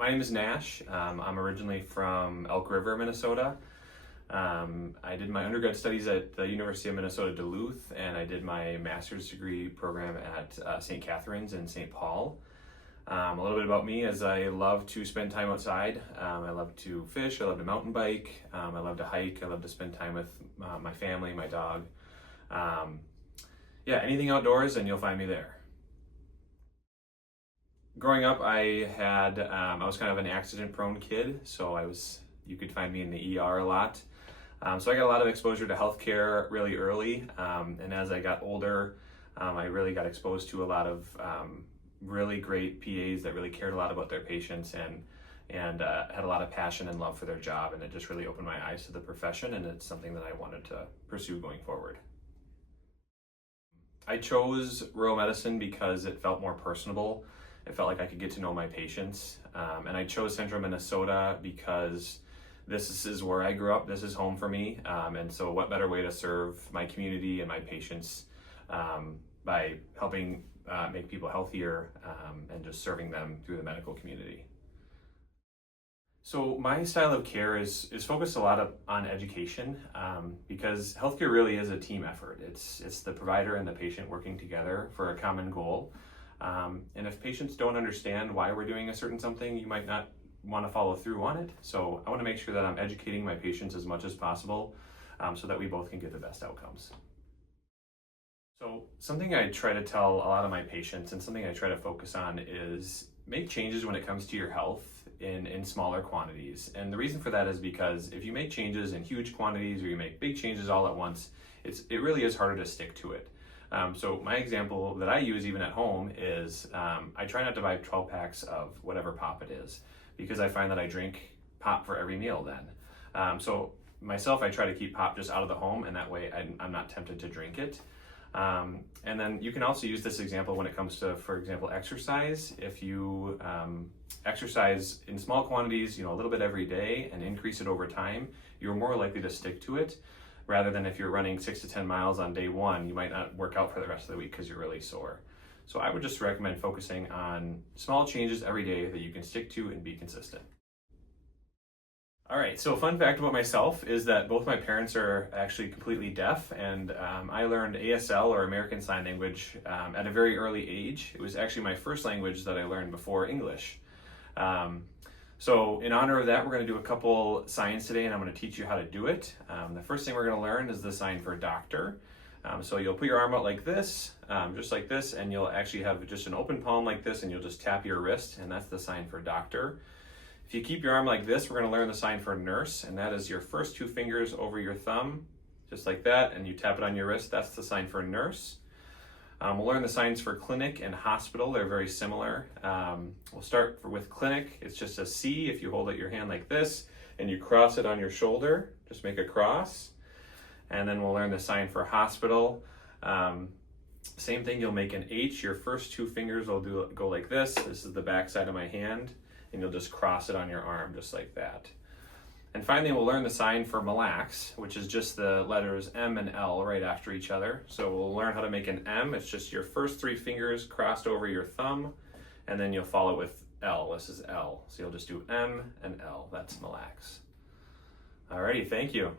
My name is Nash. I'm originally from Elk River, Minnesota. I did my undergrad studies at the University of Minnesota Duluth, and I did my master's degree program at St. Catherine's in St. Paul. A little bit about me is I love to spend time outside. I love to fish, I love to mountain bike, I love to hike, I love to spend time with my family, my dog. Yeah, anything outdoors and you'll find me there. Growing up, I was kind of an accident-prone kid, so you could find me in the ER a lot. So I got a lot of exposure to healthcare really early, and as I got older, I really got exposed to a lot of really great PAs that really cared a lot about their patients and had a lot of passion and love for their job, and it just really opened my eyes to the profession, and it's something that I wanted to pursue going forward. I chose rural medicine because it felt more personable. It felt like I could get to know my patients. And I chose central Minnesota because this is where I grew up. This is home for me. And so what better way to serve my community and my patients by helping make people healthier and just serving them through the medical community. So my style of care is focused a lot on education because healthcare really is a team effort. It's the provider and the patient working together for a common goal. And if patients don't understand why we're doing a certain something, you might not want to follow through on it. So I want to make sure that I'm educating my patients as much as possible so that we both can get the best outcomes. So something I try to tell a lot of my patients and something I try to focus on is make changes when it comes to your health in smaller quantities. And the reason for that is because if you make changes in huge quantities or you make big changes all at once, it really is harder to stick to it. So my example that I use even at home is I try not to buy 12 packs of whatever pop it is because I find that I drink pop for every meal then. So myself, I try to keep pop just out of the home, and that way I'm not tempted to drink it. And then you can also use this example when it comes to, for example, exercise. If you exercise in small quantities, a little bit every day and increase it over time, you're more likely to stick to it. Rather than if you're running 6 to 10 miles on day one, you might not work out for the rest of the week because you're really sore. So I would just recommend focusing on small changes every day that you can stick to and be consistent. All right, so fun fact about myself is that both my parents are actually completely deaf, and I learned ASL or American Sign Language at a very early age. It was actually my first language that I learned before English. So in honor of that, we're going to do a couple signs today, and I'm going to teach you how to do it. The first thing we're going to learn is the sign for doctor. So you'll put your arm out like this, just like this, and you'll actually have just an open palm like this, and you'll just tap your wrist, and that's the sign for doctor. If you keep your arm like this, we're going to learn the sign for nurse, and that is your first 2 fingers over your thumb, just like that, and you tap it on your wrist. That's the sign for nurse. We'll learn the signs for clinic and hospital. They're very similar. We'll start with clinic. It's just a C. If you hold out your hand like this and you cross it on your shoulder, just make a cross. And then we'll learn the sign for hospital. Same thing, you'll make an H. Your first 2 fingers will go like this. This is the back side of my hand, and you'll just cross it on your arm just like that. And finally, we'll learn the sign for mille lacs, which is just the letters M and L right after each other. So we'll learn how to make an M. It's just your first 3 fingers crossed over your thumb, and then you'll follow it with L. This is L. So you'll just do M and L. That's mille lacs. Alrighty, thank you.